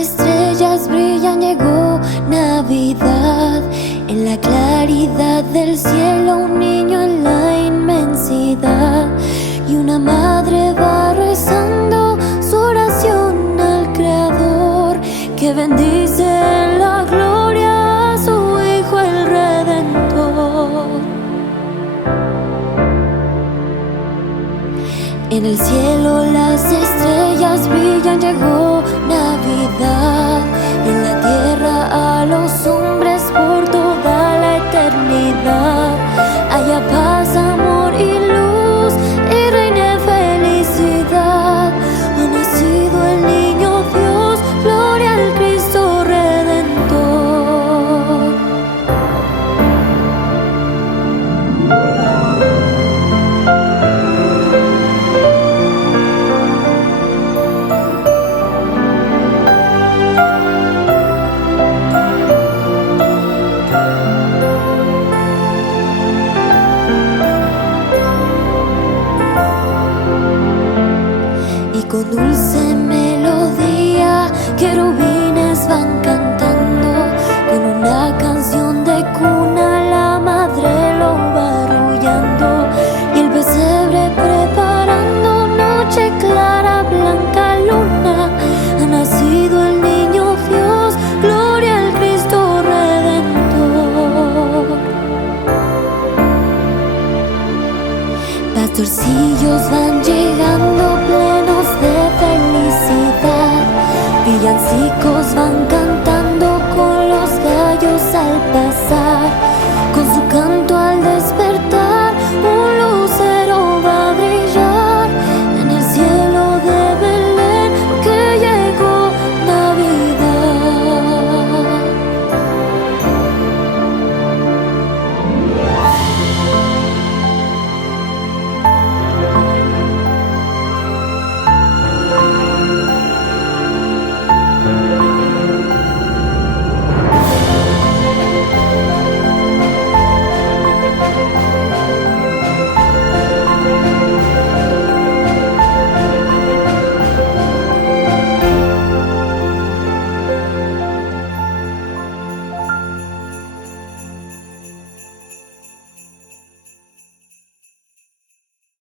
estrellas brillan, llegó Navidad. En la claridad del cielo, un niño en la inmensidad, y una madre va rezando su oración al Creador, que bendice en la gloria a su Hijo el Redentor. En el cielo las estrellas brillan, llegó Navidad. En la tierra a los hombres por toda la eternidad. Haya paz, amor y luz, y reine felicidad. Ha nacido el niño Dios, gloria al Cristo Redentor. Con dulce melodía, querubines van cantando. Con una canción de cuna, la madre lo va arrullando. Y el pesebre preparando, noche clara, blanca luna. Ha nacido el niño Dios, gloria al Cristo Redentor. Pastorcillos van llegando plenos de felicidad, villancicos van cantando.